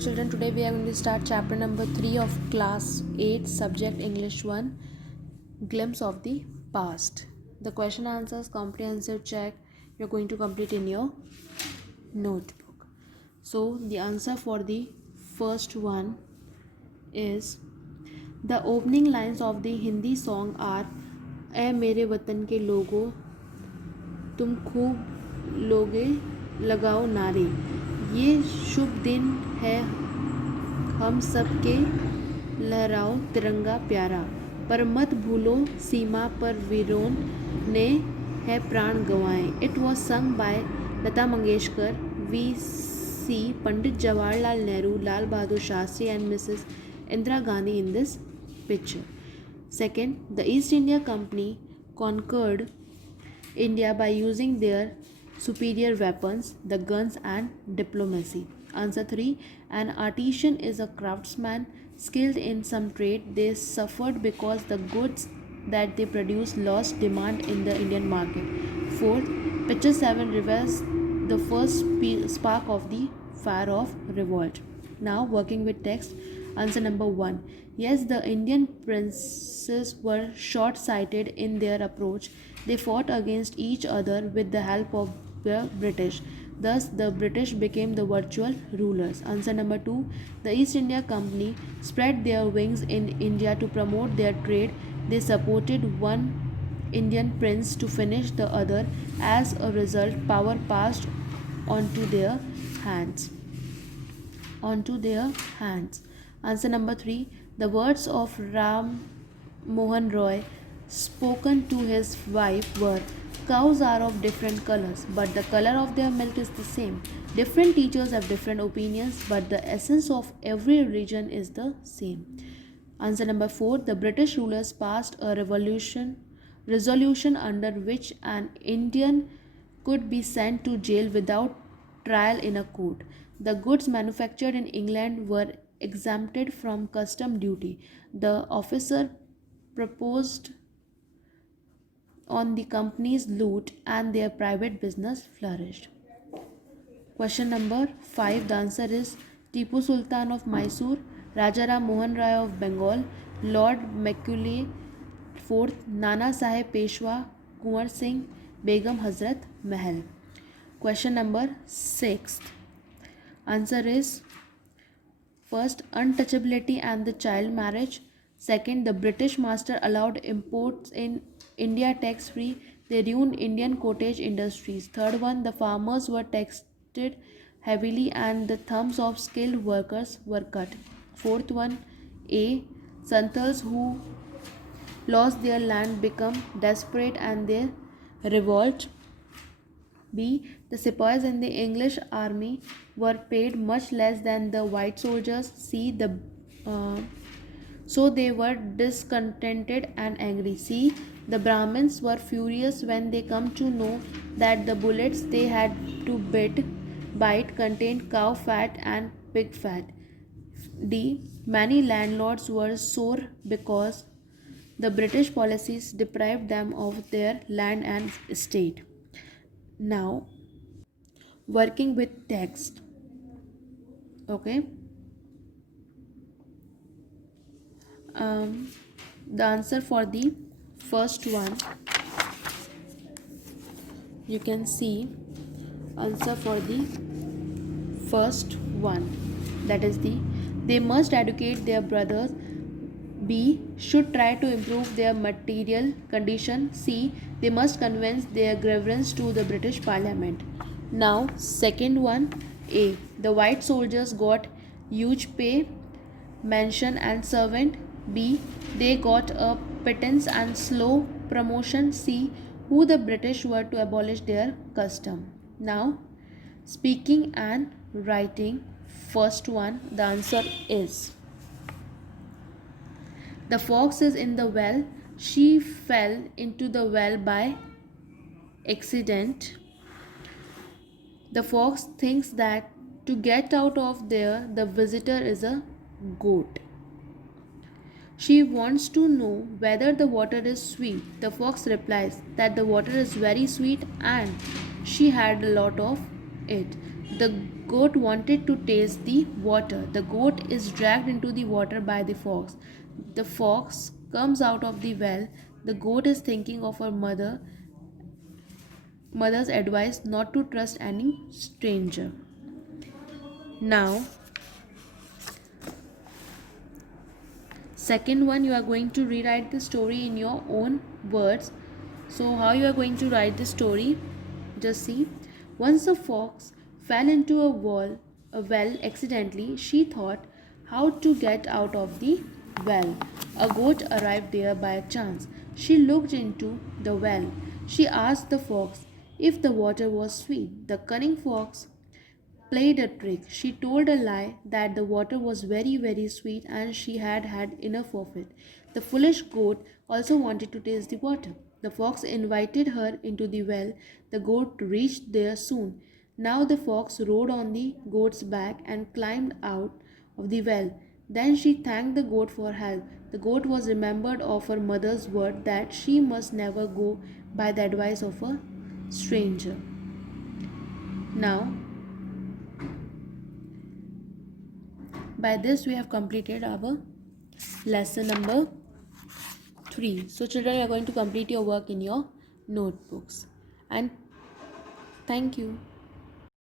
Children, today we are going to start chapter number 3 of class 8, subject English 1, glimpse of the past. The question answers comprehensive check you're going to complete in your notebook. So the answer for the first one is, the opening lines of the Hindi song are, ए मेरे वतन के लोगों तुम खूब लोगे लगाओ नारे, ये शुभ दिन है हम सब के, लहराओ तिरंगा प्यारा, पर मत भूलो सीमा पर वीरों ने है प्राण गंवाए. It was sung by Lata Mangeshkar, VC. Pandit Jawaharlal Nehru, Lal Bahadur Shastri and Mrs Indira Gandhi in this picture. Second, the East India Company conquered India by using their superior weapons, the guns and diplomacy. Answer 3. An artisan is a craftsman skilled in some trade. They suffered because the goods that they produce lost demand in the Indian market. Fourth, picture 7 reveals the first spark of the fire of revolt. Now working with text. Answer number 1. Yes, the Indian princes were short-sighted in their approach. They fought against each other with the help of the British. Thus, the British became the virtual rulers. Answer number 2. The East India Company spread their wings in India to promote their trade. They supported one Indian prince to finish the other. As a result, power passed onto their hands. Answer number 3. The words of Ram Mohan Roy spoken to his wife were, cows are of different colors, but the color of their milk is the same. Different teachers have different opinions, but the essence of every religion is the same. Answer number 4. The British rulers passed a resolution under which an Indian could be sent to jail without trial in a court. The goods manufactured in England were exempted from custom duty. The officer proposed on the company's loot and their private business flourished. Question number 5. The answer is Tipu Sultan of Mysore, Raja Ram Mohan Rai of Bengal, Lord Macaulay IV, Nana Sahib Peshwa, Kunwar Singh, Begum Hazrat Mahal. Question number 6. Answer is first, untouchability and the child marriage. Second, the British master allowed imports in India tax free. They ruined Indian cottage industries. Third one, the farmers were taxed heavily and the thumbs of skilled workers were cut. Fourth one, A. Santals who lost their land become desperate and they revolt. B. The sepoys in the English army were paid much less than the white soldiers. C. So they were discontented and angry. C. The Brahmins were furious when they come to know that the bullets they had to bite contained cow fat and pig fat. D. Many landlords were sore because the British policies deprived them of their land and estate. Now, working with text. Okay. The answer for the first one, you can see answer for the first one, that is they must educate their brothers. B. Should try to improve their material condition. C. They must convince their grievance to the British Parliament. Now, second one, A. The white soldiers got huge pay, mansion and servant. B. They got a pittance and slow promotion. C. Who the British were to abolish their custom. Now, speaking and writing. First one, the answer is, the fox is in the well. She fell into the well by accident. The fox thinks that to get out of there, the visitor is a goat. She wants to know whether the water is sweet. The fox replies that the water is very sweet and she had a lot of it. The goat wanted to taste the water. The goat is dragged into the water by the fox. The fox comes out of the well. The goat is thinking of her mother's advice not to trust any stranger. Now, second one, you are going to rewrite the story in your own words. So how you are going to write the story? Just see. Once a fox fell into a well accidentally. She thought how to get out of the well. A goat arrived there by chance. She looked into the well. She asked the fox if the water was sweet. The cunning fox played a trick. She told a lie that the water was very, very sweet and she had had enough of it. The foolish goat also wanted to taste the water. The fox invited her into the well. The goat reached there soon. Now the fox rode on the goat's back and climbed out of the well. Then she thanked the goat for help. The goat was remembered of her mother's word that she must never go by the advice of a stranger. Now, by this we have completed our lesson number 3. So children, you are going to complete your work in your notebooks. And thank you.